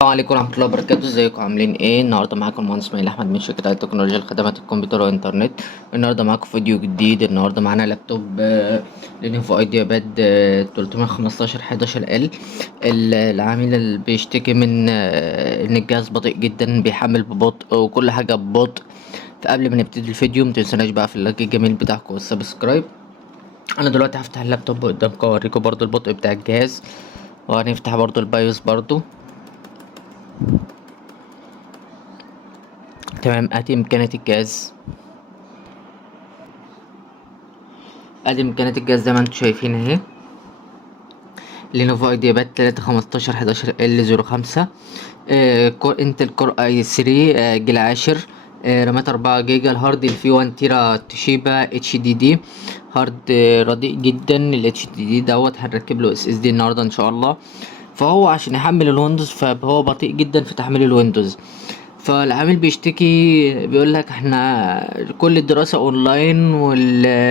السلام عليكم ورحمة الله وبركاته، ازيكم عاملين ايه؟ النهارده معاكم المهندس اسماعيل احمد من شركة تكنولوجيا لخدمات الكمبيوتر والانترنت. النهارده معاكم فيديو جديد. النهارده معانا لابتوب لينوفو ايديا باد 315 11 ال. العميل اللي بيشتكي من ان الجهاز بطيء جدا، بيحمل ببطء وكل حاجة ببطء. فقبل ما نبتدي الفيديو متنسوناش بقى في اللايك الجميل بتاعكم والسبسكرايب. انا دلوقتي هفتح اللابتوب قدامكم اوريكم برضو البطء بتاع الجهاز، وهنفتح برضو البايوس برضو. تمام، ادي امكانيات الجهاز. ادي امكانيات الجهاز زي ما انتم شايفين اهي. لينوفو ايديا باد 315 11 ال 05. انتل كور اي 3 جيل 10. رامات 4 جيجا. الهارد اللي فيه 1 تيرا توشيبا اتش دي دي. هارد رديء جدا. الاتش دي دي دوت هنركب له اس اس دي النهارده ان شاء الله. فهو عشان يحمل الويندوز فهو بطيء جدا في تحميل الويندوز. فالعامل بيشتكي بيقول لك احنا كل الدراسة اونلاين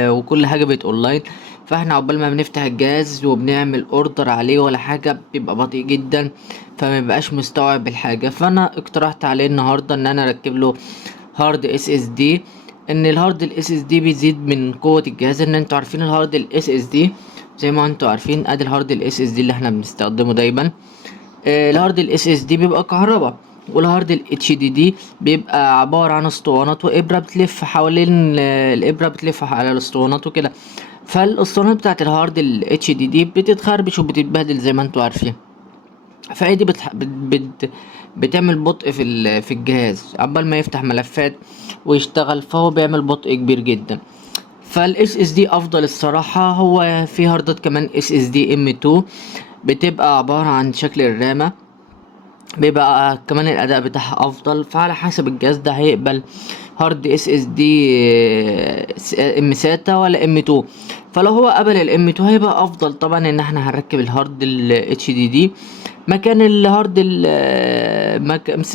وكل حاجة بقت اونلاين، فاحنا عقبال ما بنفتح الجهاز وبنعمل اوردر عليه ولا حاجة بيبقى بطيء جدا، فما بيبقاش مستوعب الحاجة. فانا اقترحت عليه النهاردة ان انا اركب له هارد اس اس دي. ان الهارد الاس اس دي بيزيد من قوة الجهاز. ان انتوا عارفين الهارد الاس اس دي زي ما انتوا عارفين، ادي الهارد الاس اس دي اللي احنا بنستخدمه دايما. الهارد الاس اس دي بيبقى كهرباء، والهارد الاتش دي دي بيبقى عبارة عن اسطوانات وابرة بتلف حوالين الابرة بتلف على الاسطوانات وكده. فالاسطوانات بتاعت الهارد الاتش دي دي بتتخربش وبتتبهدل زي ما انتوا عارفين. فهي دي بتعمل بطء في الجهاز عقبال ما يفتح ملفات ويشتغل، فهو بيعمل بطء كبير جدا. فالاس اس دي افضل الصراحة. هو في هاردات كمان اس اس دي ام 2 بتبقى عبارة عن شكل الرامة، بيبقى كمان الاداء بتاعها افضل. فعلى حسب الجهاز ده هيقبل هارد اس اس دي ام ساتا ولا ام 2. فلو هو قبل الام 2 هيبقى افضل طبعا ان احنا هنركب الهارد الاتش دي دي مكان الهارد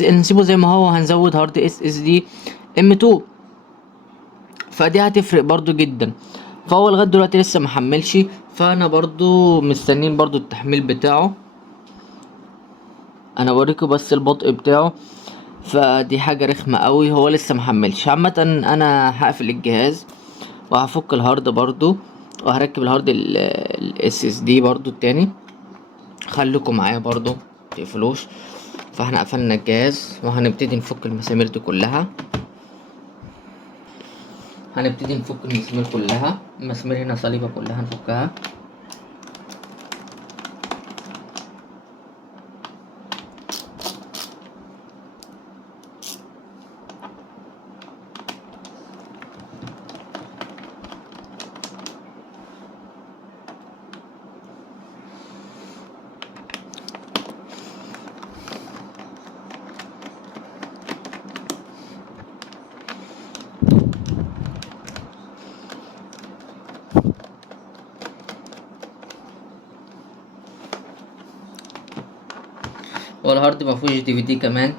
نسيبه زي ما هو، هنزود هارد اس اس دي ام 2. فدي هتفرق برضو جدا. فهو لغايه دلوقتي لسه محملش، فانا برضو مستنين برضو التحميل بتاعه. انا بوريكم بس البطء بتاعه، فدي حاجة رخمة قوي. هو لسه محملش. عامة انا هقفل الجهاز وهفك الهارد برضو، وهركب الهارد الاس اس دي برضو التاني. خليكم معايا برضو متقفلوش. فاحنا قفلنا الجهاز وهنبتدي نفك المسامير دي كلها. هنبتدي نفك المسامير كلها. المسامير هنا صليبة كلها هنفكها. والهارد مفيهوش دي في دي كمان،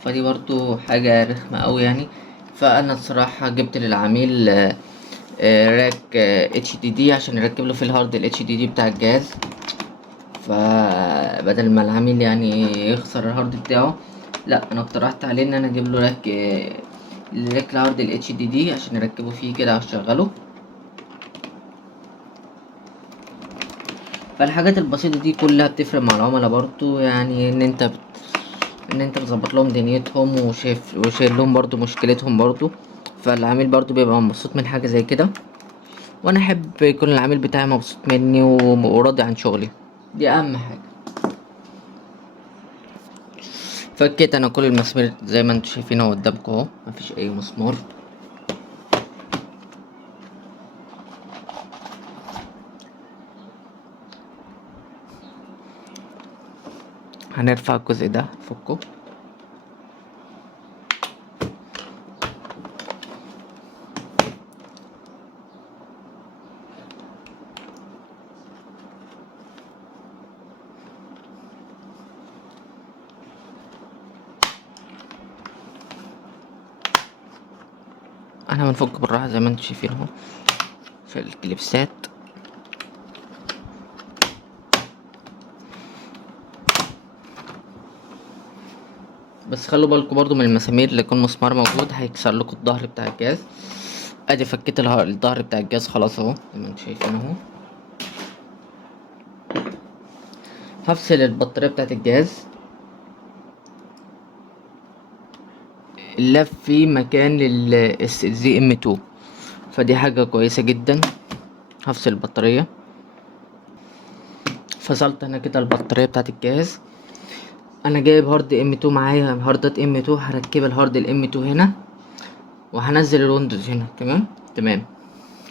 فدي برضو حاجة رخمة أوي يعني. فأنا الصراحة جبت للعميل راك اتش دي دي عشان يركب له في الهارد الاتش دي دي بتاع الجهاز. فبدل ما العميل يعني يخسر الهارد بتاعه، لا انا اقترحت عليه ان انا اجيب له راك الهارد الاتش دي دي عشان يركبه فيه كده واشغله. فالحاجات البسيطة دي كلها بتفرق مع العملاء برضو، يعني ان انت مظبط لهم دنيتهم وشايل لهم برضو مشكلتهم برضو. فالعميل برضو بيبقى مبسوط من حاجة زي كده، وانا احب يكون العميل بتاعي مبسوط مني وراضي عن شغلي. دي اهم حاجة. فكيت انا كل المسامير زي ما انتم شايفين اهو قدامكم اهو، مفيش اي مسمار. هنرفع الجزء ده فكه. احنا بنفك بالراحة زي ما انتم شايفين اهو في الكليبسات. بس خلوا بالكم برضو من المسامير، اللي يكون مسمار موجود هيكسر لكم الظهر بتاع الجهاز. ادي فكيت الظهر بتاع الجهاز خلاص اهو زي ما انتم شايفين اهو. هفصل البطارية بتاعت الجهاز. اللاب فيه مكان لل SSD M2، فدي حاجة كويسة جدا. هفصل البطارية. فصلت انا كده البطارية بتاعت الجهاز. انا جايب هارد M2 معايا، هاردات M2. هركب الهارد الM2 هنا وهنزل الويندوز هنا. تمام.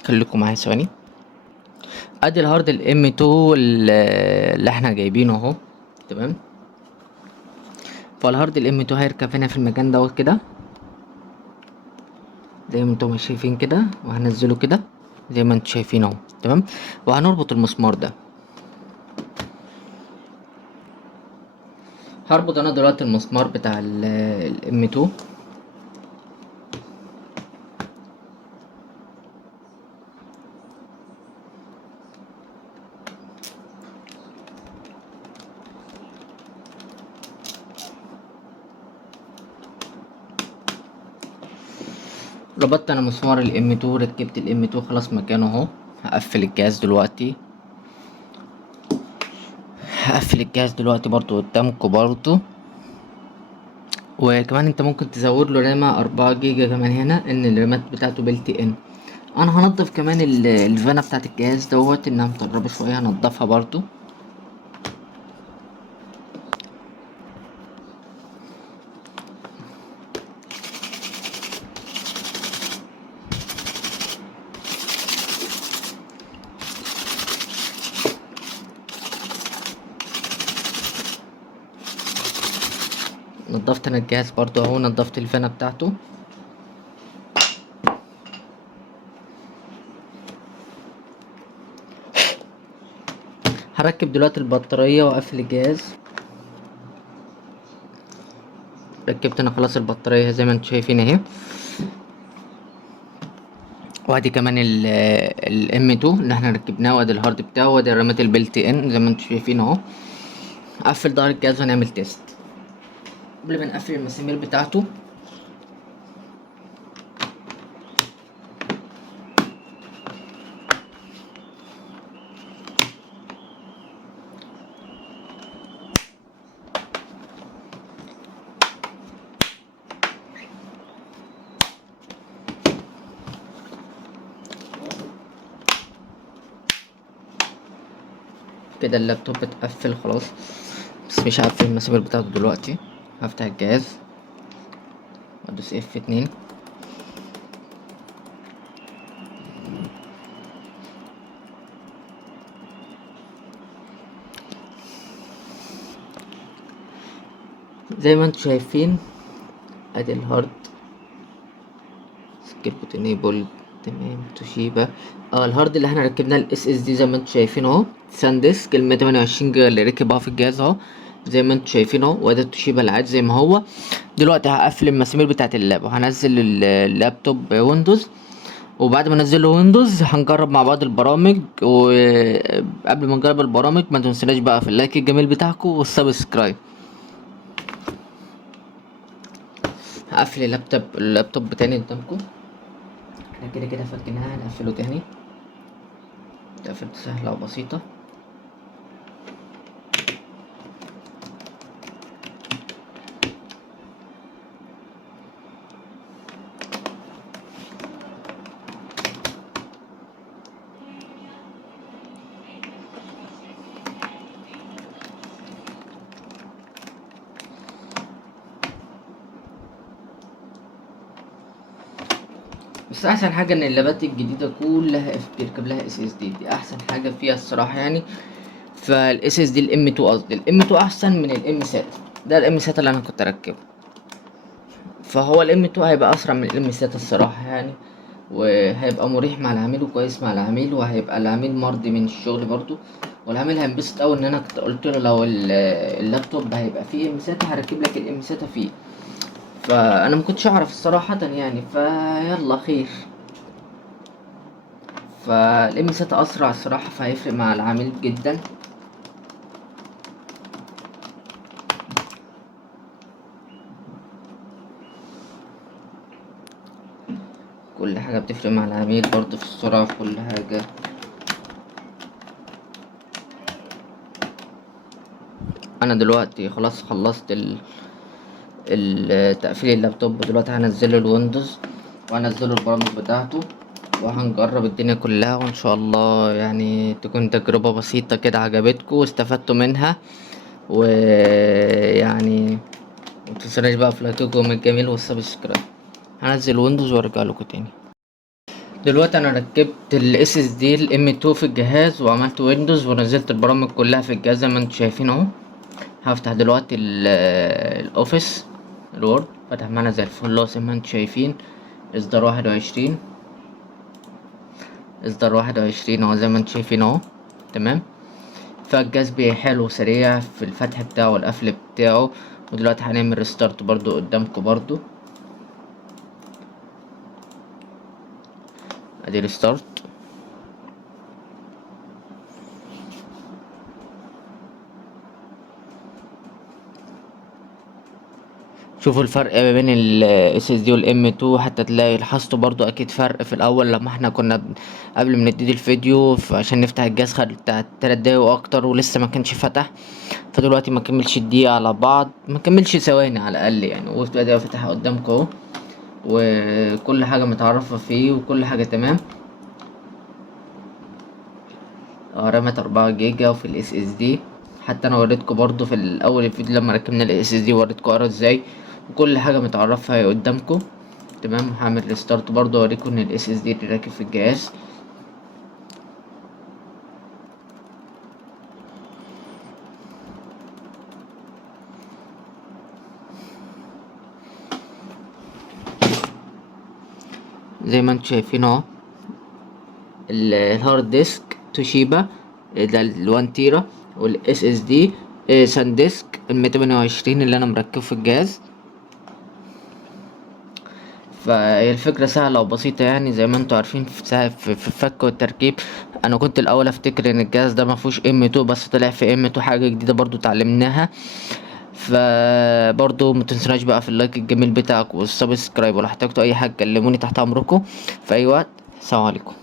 خليكم معايا ثواني. ادي الهارد الM2 اللي احنا جايبينه اهو. تمام. فالهارد الM2 هيركب هنا في المكان دوت كده زي ما انتم شايفين كده، وهنزله كده زي ما انتم شايفين اهو. تمام. وهنربط المسمار ده. هربط انا دلوقتي المسمار بتاع الM2. ربطت انا مسمار الM2، ركبت الM2 خلاص مكانه اهو. هقفل الجهاز دلوقتي. برضو قدامكم برضو. وكمان انت ممكن تزود له رامة 4 جيجا كمان هنا، ان الرامات بتاعته بلتي ان. انا هنضف كمان الفانة بتاعت الجهاز دوت، انها مطربة شوية هنضفها برضو. نضفت انا الجهاز برضو اهو، نضفت الفانة بتاعته. هركب دلوقتي البطارية واقفل الجهاز. ركبت انا خلاص البطارية زي ما انتم شايفين اهي. وادي كمان الM2 اللي احنا ركبناه، وادي الهارد بتاعه، وادي الرامات البلتي ان زي ما انتم شايفين اهو. اقفل ظهر الجهاز ونعمل تيست. قبل ما نقفل المسامير بتاعته، كده اللابتوب اتقفل خلاص. بس مش هقفل المسامير بتاعته دلوقتي. هفتح الجهاز وادوس F2. زي ما انتم شايفين ادي الهارد سكيب انيبل. تمام. توشيبا. الهارد اللي احنا ركبناه SSD زي ما انتم شايفين اهو، سانديسك ال 128 جيجا اللي ركب اهو في الجهاز اهو زي ما انتم شايفين اهو. وادي التوشيبا العادي زي ما هو. دلوقتي هقفل المسامير بتاعت اللاب وهنزل اللابتوب ويندوز. وبعد ما انزله ويندوز هنجرب مع بعض البرامج. وقبل ما نجرب البرامج ما تنسوناش بقى في اللايك الجميل بتاعكم والسبسكرايب. هقفل اللابتوب تاني قدامكم. احنا كده كده فكناها، هنقفله تاني. تقفل سهلة وبسيطة. بس احسن حاجة ان اللابات الجديدة كلها بيركب لها SSD، دي احسن حاجة فيها الصراحة يعني. فالاس اس دي الM2، قصدي الM2 احسن من الام سات. ده الام سات اللي انا كنت اركبه. فهو الM2 هيبقى اسرع من الام سات الصراحة يعني. وهيبقى مريح مع العميل وكويس مع العميل، وهيبقى العميل مرضي من الشغل برضو. والعميل هينبسط اوي ان انا كنت قلت له لو اللابتوب هيبقى فيه ام ساتا هركب لك الام ساتا فيه. فانا ما كنتش اعرف الصراحة يعني، فيلا خير. فالام ساتا اسرع الصراحة، فهيفرق مع العميل جدا. كل حاجة بتفرق مع العميل برضو في السرعة في كل حاجة. انا دلوقتي خلاص خلصت تقفيل اللابتوب. دلوقتي هنزله الويندوز وهنزله البرامج بتاعته وهنجرب الدنيا كلها، وان شاء الله يعني تكون تجربة بسيطة كده عجبتكم واستفدتوا منها. ويعني متنسوناش بقى في لايككم الجميل والسبسكرايب. هنزل ويندوز وارجع لكم تاني. دلوقتي انا ركبت الاس اس دي الام 2 في الجهاز وعملت ويندوز ونزلت البرامج كلها في الجهاز زي ما انتم شايفين اهو. هفتح دلوقتي الاوفيس الوورد، فتح معانا زي الفل زي ما انتم شايفين. اصدار 21 اهو زي ما انتم شايفين اهو. تمام. فالجهاز حلو وسريع في الفتح بتاعه والقفل بتاعه. ودلوقتي هنعمل ريستارت برضو قدامكم برضو. ادي ريستارت. شوفوا الفرق ما بين ال SSD وال M2، حتى تلاقي لاحظتوا برضو اكيد فرق في الاول لما احنا كنا قبل ما نبتدي الفيديو عشان نفتح الجهاز خد بتاع 3 دقايق واكتر ولسه ما كانش فتح. فدلوقتي ما كملش الدقيقة على بعض، ما كملش ثواني على الاقل يعني، وابتدى فتح قدامكم اهو وكل حاجة متعرفة فيه وكل حاجة تمام. رامات 4 جيجا وفي ال SSD. حتى انا وريتكم برضو في الاول الفيديو لما ركبنا ال SSD وريتكم قرا ازاي وكل حاجة متعرفة هي قدامكم. تمام. هعمل ريستارت برضو اوريكم ان ال SSD اللي راكب في الجهاز. زي ما انتم شايفين اهو الهارد ديسك توشيبا ده ال1 تيرا، والاس اس دي سان ديسك ال128 اللي انا مركبه في الجهاز. فهي الفكرة سهلة وبسيطة يعني زي ما انتوا عارفين في الفك والتركيب. انا كنت الاول افتكر ان الجهاز ده مفهوش M2 بس طلع في M2 حاجة جديدة برضو اتعلمناها. فبرضو متنسوناش بقى في اللايك الجميل بتاعك والسبسكرايب، ولو احتجتوا اي حاجة كلموني تحت امركم في اي وقت. السلام عليكم.